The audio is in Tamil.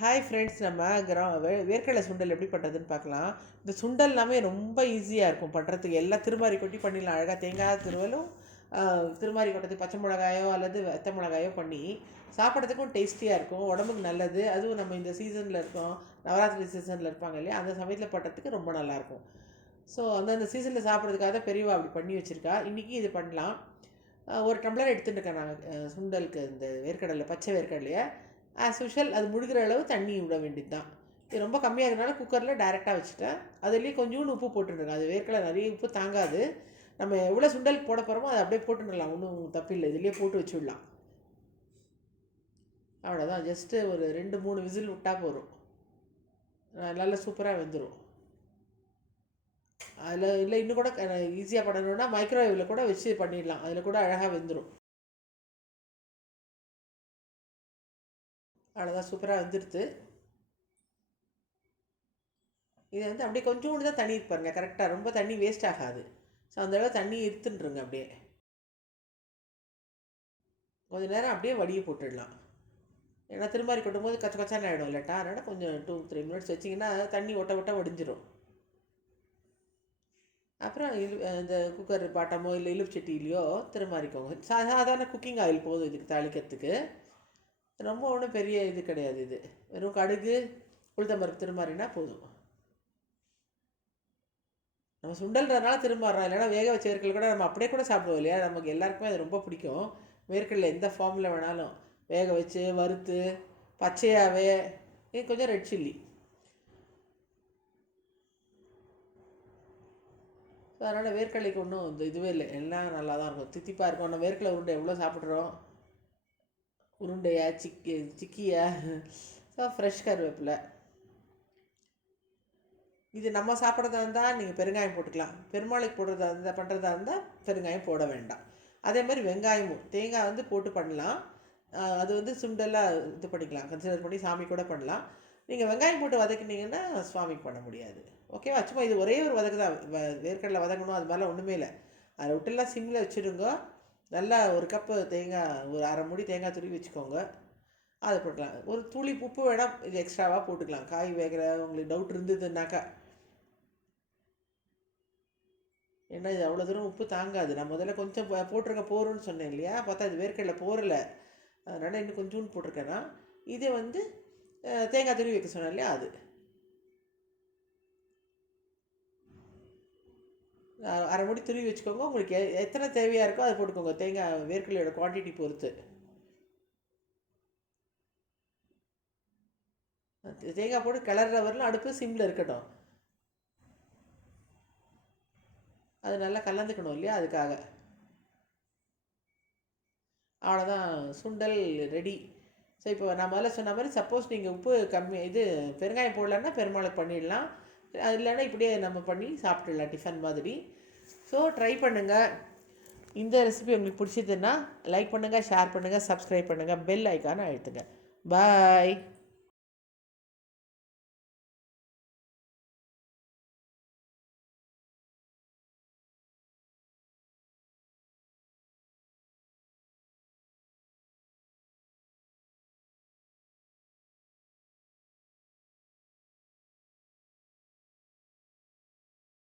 ஹாய் ஃப்ரெண்ட்ஸ் நம்ம கிரா வேர்க்கடலை சுண்டல் எப்படி பண்ணுறதுன்னு பார்க்கலாம். இந்த சுண்டல் எல்லாமே ரொம்ப ஈஸியாக இருக்கும் பண்ணுறதுக்கு எல்லாம் திருமாரி கொட்டி பண்ணிடலாம். அழகாக தேங்காய் திருவலும் திருமாரி கொட்டத்துக்கு பச்சை மிளகாயோ அல்லது வெத்த மிளகாயோ பண்ணி சாப்பிட்றதுக்கும் டேஸ்டியாக இருக்கும். உடம்புக்கு நல்லது. அதுவும் நம்ம இந்த சீசனில் இருக்கோம். நவராத்திரி சீசனில் இருப்பாங்க இல்லையா? அந்த சமயத்தில் பண்ணுறதுக்கு ரொம்ப நல்லாயிருக்கும் ஸோ அந்தந்த சீசனில் சாப்பிட்றதுக்காக பெரியவா அப்படி பண்ணி வச்சுருக்கா. இன்றைக்கி இது பண்ணலாம். ஒரு டம்ளர் எடுத்துகிட்டு இருக்கேன் நான் சுண்டலுக்கு இந்த வேர்க்கடலை பச்சை வேர்க்கடலையை. ஆஸ் யூஷுவல் அது முழுகிற அளவு தண்ணி விட வேண்டியது தான் இது ரொம்ப கம்மியாகிறதுனால குக்கரில் டைரெக்டாக வச்சுட்டேன். அதுலேயே கொஞ்சோண்டு உப்பு போட்டுருங்க அது வேர்க்கல நிறைய உப்பு தாங்காது. நம்ம எவ்வளோ சுண்டல் போட போகிறோமோ அதை அப்படியே போட்டுடலாம். ஒன்றும் தப்பில்லை. இதுலேயே போட்டு வச்சுடலாம். அவ்வளோதான் ஜஸ்ட்டு ஒரு ரெண்டு மூணு விசில் விட்டால் போதும். நல்லா சூப்பராக வெந்துடும் அதில் இல்லை இன்னும் கூட ஈஸியாக பண்ணணும்னா மைக்ரோவேவில் கூட வச்சு பண்ணிடலாம். அதில் கூட அழகாக வெந்துடும் அவ்வளோதான் சூப்பராக வந்துடுது இது வந்து அப்படியே கொஞ்சோண்டு தான் தண்ணி இருப்பாருங்க கரெக்டாக ரொம்ப தண்ணி வேஸ்ட் ஆகாது. ஸோ அந்தளவு தண்ணி இருத்துன்றுங்க அப்படியே. கொஞ்ச நேரம் அப்படியே வடியை போட்டுடலாம். ஏன்னா திருமாரி கொட்டும் போது கச்ச கச்சான ஆகிடும் இல்லட்டா. அதனால் கொஞ்சம் டூ த்ரீ மினிட்ஸ் வச்சிங்கன்னா தண்ணி ஒட்ட ஒட்ட வடிஞ்சிரும். அப்புறம் இல் இந்த குக்கர் பாட்டமோ இல்லை இலுப்பு செட்டிலையோ திருமாறிக்கோங்க சா சாதாரண குக்கிங் ஆயில் போதும் இதுக்கு தாளிக்கிறதுக்கு. ரொம்ப ஒன்றும் பெரிய இது கிடையாது இது. வெறும் கடுகு உளுத்தம்பருப்பு திருமாறினா போதும். நம்ம சுண்டல்றதுனால திருமாறோம். இல்லைன்னா வேக வச்ச வேர்க்கடலை கூட நம்ம அப்படியே கூட சாப்பிடுவோம் இல்லையா? நமக்கு எல்லாருக்குமே அது ரொம்ப பிடிக்கும். வேர்க்கடலை எந்த ஃபார்மில் வேணாலும் வேக வச்சு வறுத்து பச்சையாகவே இது கொஞ்சம் ரெட் சில்லி ஸோ அதனால் வேர்க்கடலைக்கு ஒன்றும் இந்த இதுவே இல்லை. எல்லாம் நல்லா தான் இருக்கும். தித்திப்பாக இருக்கும். நம்ம வேர்க்கடலை உருண்டை எவ்வளோ சாப்பிட்றோம்? உருண்டையா சிக்கி சிக்கியா? ஸோ ஃப்ரெஷ் கருவேப்பிலை. இது நம்ம சாப்பிட்றதா இருந்தால் நீங்கள் பெருங்காயம் போட்டுக்கலாம். பெருமாளுக்கு போடுறதா இருந்தால் பண்ணுறதா இருந்தால் பெருங்காயம் போட வேண்டாம். அதே மாதிரி வெங்காயமும் தேங்காய் வந்து போட்டு பண்ணலாம். அது வந்து சுண்டெல்லாம் இது பண்ணிக்கலாம். கன்சிடர் பண்ணி சாமி கூட பண்ணலாம். நீங்கள் வெங்காயம் போட்டு வதக்கினீங்கன்னா சுவாமிக்கு பண்ண முடியாது. ஓகேவா சும்மா இது ஒரே ஒரு வதக்கு தான் வ- வேர்க்கடலை வதக்கணும் அது மாதிரிலாம் ஒன்றுமே இல்லை. அதை விட்டுலாம் சிம்மில் வச்சுடுங்க நல்லா ஒரு கப்பு தேங்காய் ஒரு அரை மூடி தேங்காய் துருவி வச்சுக்கோங்க. அதை போட்டுக்கலாம். ஒரு துளி உப்பு வேணால் இது எக்ஸ்ட்ராவாக போட்டுக்கலாம். காய் வேகிற உங்களுக்கு டவுட் இருந்ததுன்னாக்கா. ஏன்னா இது அவ்வளோ தூரம் உப்பு தாங்காது. நான் முதல்ல கொஞ்சம் போட்டிருக்க போகிறோன்னு சொன்னேன் இல்லையா? பார்த்தா அது வேர்க்கடலை போகிறல அதனால் இன்னும் கொஞ்சோண்டு போட்டிருக்கேன்னா இது வந்து தேங்காய் துருவி வைக்க சொன்னேன் இல்லையா? அது. அரை மூடி துருவி வச்சுக்கோங்க. உங்களுக்கு எ- எத்தனை தேவையாக இருக்கோ அதை போட்டுக்கோங்க. தேங்காய் வேர்க்கலையோட குவான்டிட்டி பொறுத்து. தேங்காய் போட்டு கிளற வரலாம் அடுப்பு சிம்மில் இருக்கட்டும். அது நல்லா கலந்துக்கணும் இல்லையா அதுக்காக. அவ்வளோதான் சுண்டல் ரெடி. ஸோ இப்போ நான் முதல்ல சொன்ன மாதிரி சப்போஸ் நீங்கள் உப்பு கம்மி இது பெருங்காயம் போடலன்னா பெருமாளுக்கு பண்ணிடலாம். அது இல்லைன்னா இப்படியே நம்ம பண்ணி சாப்பிட்டுடலாம் டிஃபன் மாதிரி. ஸோ ட்ரை பண்ணுங்கள் இந்த ரெசிபி உங்களுக்கு பிடிச்சதுன்னா லைக் பண்ணுங்கள் ஷேர் பண்ணுங்கள் சப்ஸ்கிரைப் பண்ணுங்கள் பெல் ஐக்கானை அழுத்துங்க. பாய்